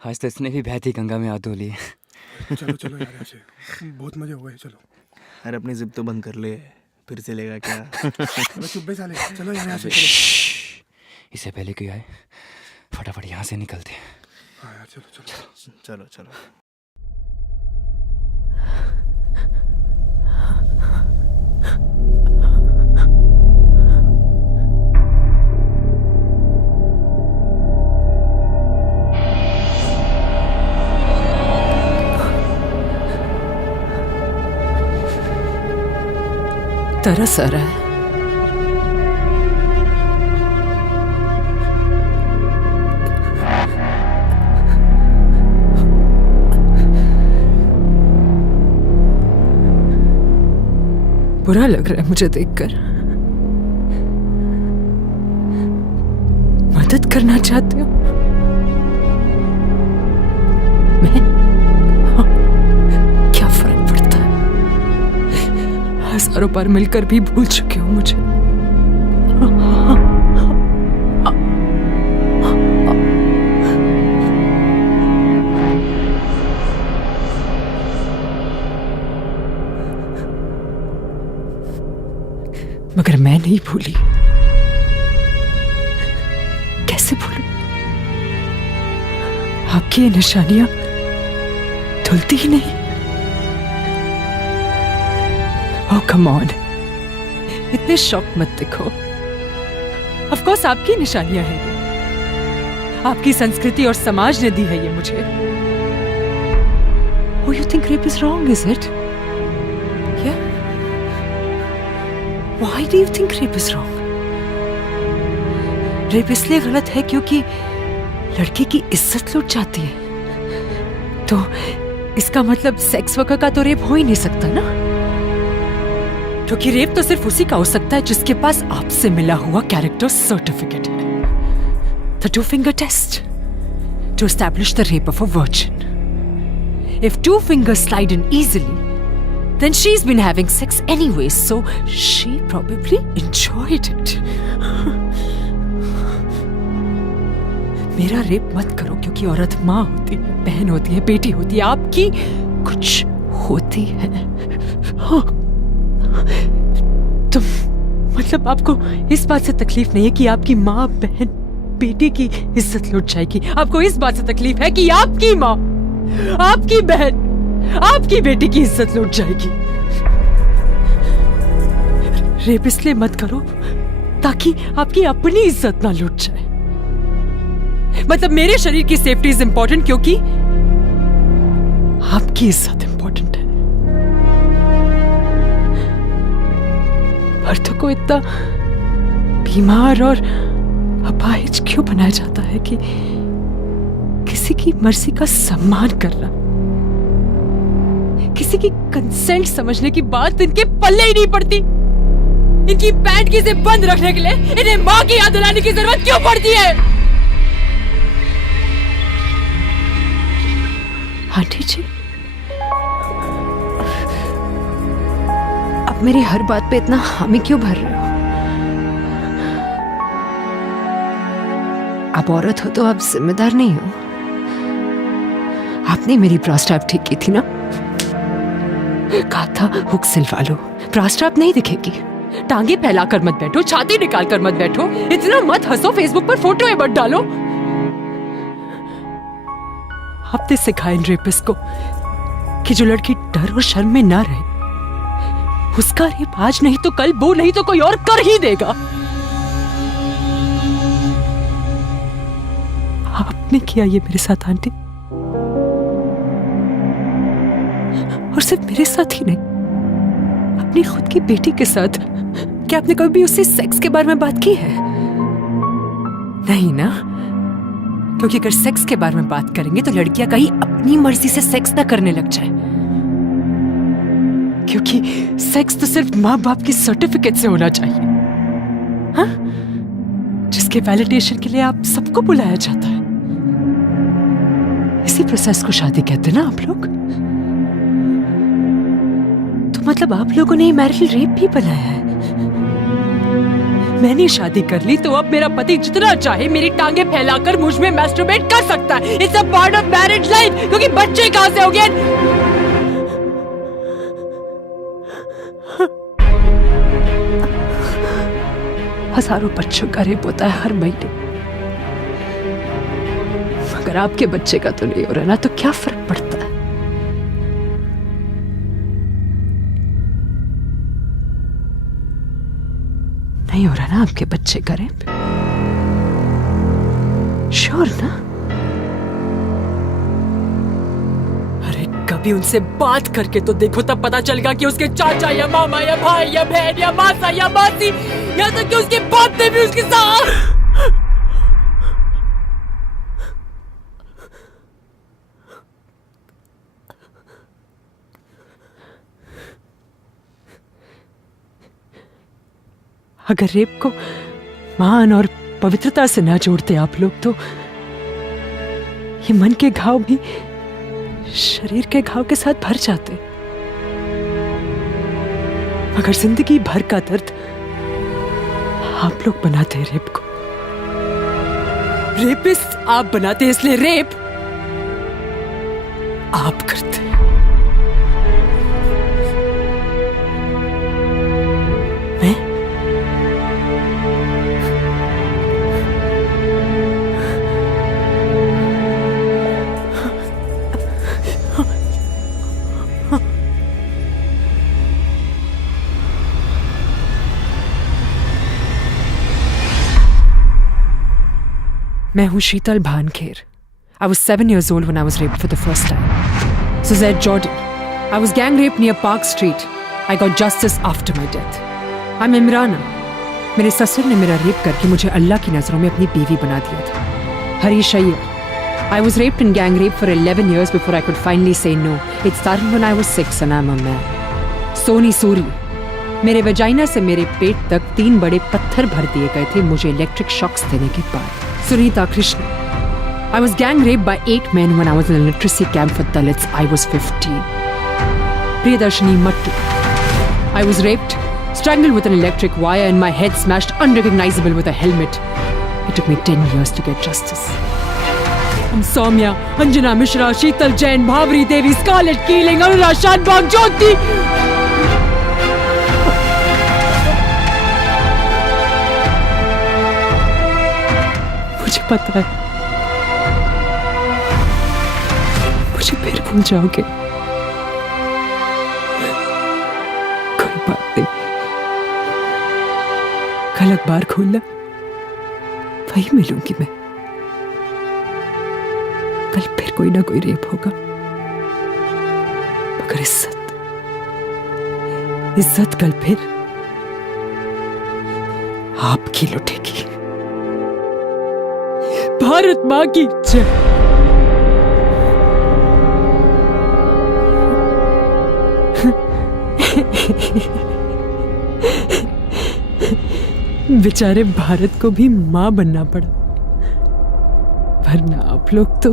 आज तो इसने भी बहती गंगा में हाथ धो ली। चलो चलो यार, ऐसे बहुत मजे हुए। चलो अरे अपनी जिद तो बंद कर ले, फिर चलेगा क्या? अबे चुप बे साले, चलो यार यहाँ से। इससे पहले कोई आए फटाफट यहाँ से निकलते। हाँ यार चलो चलो चलो चलो। तरस आ रहा है। बुरा लग रहा है मुझे देखकर। मदद करना चाहते हो? मैं? हाँ, क्या फर्क पड़ता है? हजारों बार मिलकर भी भूल चुके हो मुझे। मगर मैं नहीं भूली। कैसे भूलूं? आपकी ये निशानियां धुलती ही नहीं। ओह कम ऑन, इतने शॉक मत दिखो। ऑफ कोर्स आपकी निशानियां हैं ये, आपकी संस्कृति और समाज ने दी है ये मुझे। Oh, you think rape is wrong, is it? Yeah? Why do you think rape is wrong? Rape इसलिए गलत है क्योंकि लड़के की इज्जत लुट जाती है। तो इसका मतलब सेक्स वर्कर का तो रेप हो ही नहीं सकता ना, क्योंकि रेप तो सिर्फ उसी का हो सकता है जिसके पास आपसे मिला हुआ कैरेक्टर सर्टिफिकेट है, the 2-finger test, to establish the rape of a virgin. If 2 fingers slide in easily, then she's been having sex anyways, so she probably enjoyed it. मेरा रेप मत करो, क्योंकि औरत माँ होती है, बहन होती है, बेटी होती है, आपकी कुछ होती है। हाँ। तो मतलब आपको इस बात से तकलीफ नहीं है कि आपकी माँ, बहन, बेटी की इज्जत लुट जाएगी? आपको इस बात से तकलीफ है कि आपकी माँ, आपकी बहन, आपकी बेटी की इज्जत लुट जाएगी? रेप इसलिए मत करो ताकि आपकी अपनी इज्जत ना लुट जाए। मतलब मेरे शरीर की सेफ्टी इज इंपॉर्टेंट क्योंकि आपकी इज्जत इंपॉर्टेंट है। औरतों को इतना बीमार और अपाहिज क्यों बनाया जाता है कि किसी की मर्जी का सम्मान करना, किसी की कंसेंट समझने की बात इनके पल्ले ही नहीं पड़ती। इनकी पैंट की जिप बंद रखने के लिए इन्हें मां की याद दिलाने की जरूरत क्यों पड़ती है? आंटी जी, आप मेरी हर बात पे इतना हामी क्यों भर रहे हो? आप औरत हो तो आप जिम्मेदार नहीं हो। आपने मेरी प्रोस्टेट ठीक की थी ना? कहा था हुक सिलवा लो, प्रोस्टेट नहीं दिखेगी। टांगे फैला कर मत बैठो, छाती निकाल कर मत बैठो, इतना मत हंसो, फेसबुक पर फोटो मत डालो। आपने सिखाया इन रेपिस्ट को कि जो लड़की डर और शर्म में ना रहे, उसका रेप आज नहीं तो कल, वो नहीं तो कोई और कर ही देगा। आपने किया ये मेरे साथ आंटी, और सिर्फ मेरे साथ ही नहीं, अपनी खुद की बेटी के साथ। क्या आपने कभी उससे सेक्स के बारे में बात की है? नहीं ना, क्योंकि अगर सेक्स के बारे में बात करेंगे तो लड़कियां कहीं अपनी मर्जी से सेक्स ना करने लग जाए, क्योंकि सेक्स तो सिर्फ माँ बाप की सर्टिफिकेट से होना चाहिए, हाँ? जिसके वैलिडेशन के लिए आप सबको बुलाया जाता है। इसी प्रोसेस को शादी कहते हैं ना आप लोग? तो मतलब आप लोगों ने मैरिटल रेप भी बनाया है। मैंने शादी कर ली तो अब मेरा पति जितना चाहे मेरी टांगे फैलाकर मुझ में मैस्टरबेट कर सकता है। It's a part of marriage life. क्योंकि बच्चे कहां से हो गए? हजारों बच्चों का रेप होता है हर महीने, मगर आपके बच्चे का तो नहीं हो रहा ना, तो क्या फर्क पड़ता है? नहीं हो रहा ना आपके बच्चे का रेप? श्योर ना? अरे कभी उनसे बात करके तो देखो, तब पता चलेगा कि उसके चाचा या मामा या भाई या बहन या मासा या मासी, या तक कि उसके बाप ने भी उसके साथ। अगर रेप को मान और पवित्रता से ना जोड़ते आप लोग, तो ये मन के घाव भी शरीर के घाव के साथ भर जाते। मगर जिंदगी भर का दर्द आप लोग बनाते हैं रेप को। रेपिस्ट आप बनाते हैं, इसलिए रेप आप करते हैं। मैं हूं शीतल भानखेर. I was 7 years old when I was raped for the first time. Suzette Jordan. I was gang raped near Park Street. I got justice after my death. I'm Imrana. मेरे ससुर ने मेरा रेप करके मुझे अल्लाह की नजरों में अपनी बीवी बना दिया था. Harish Iyer. I was raped and gang raped for 11 years before I could finally say no. It started when I was 6 and I'm a man. Soni Suri. मेरे वजाइना से मेरे पेट तक 3 बड़े पत्थर भर दिए गए थे मुझे इलेक्ट्रिक शॉक्स देने के बाद. Sunita Krishna. I was gang raped by 8 men when I was in a literacy camp for Dalits. I was 15. Priyadarshini Mattu. I was raped, strangled with an electric wire and my head smashed unrecognizable with a helmet. It took me 10 years to get justice. I'm Soumya, Anjana Mishra, Sheetal Jain, Bhavri Devi, Scarlett Keeling, Anura Shanbag, Jyoti. मुझे पता है मुझे फिर भूल जाओगे. कोई बात नहीं, कल अखबार खोलना वही मिलूंगी मैं. कल फिर कोई ना कोई रेप होगा, मगर इज्जत कल फिर आपकी लुटेगी. भारत मां की जय. बेचारे भारत को भी मां बनना पड़ा, वरना आप लोग तो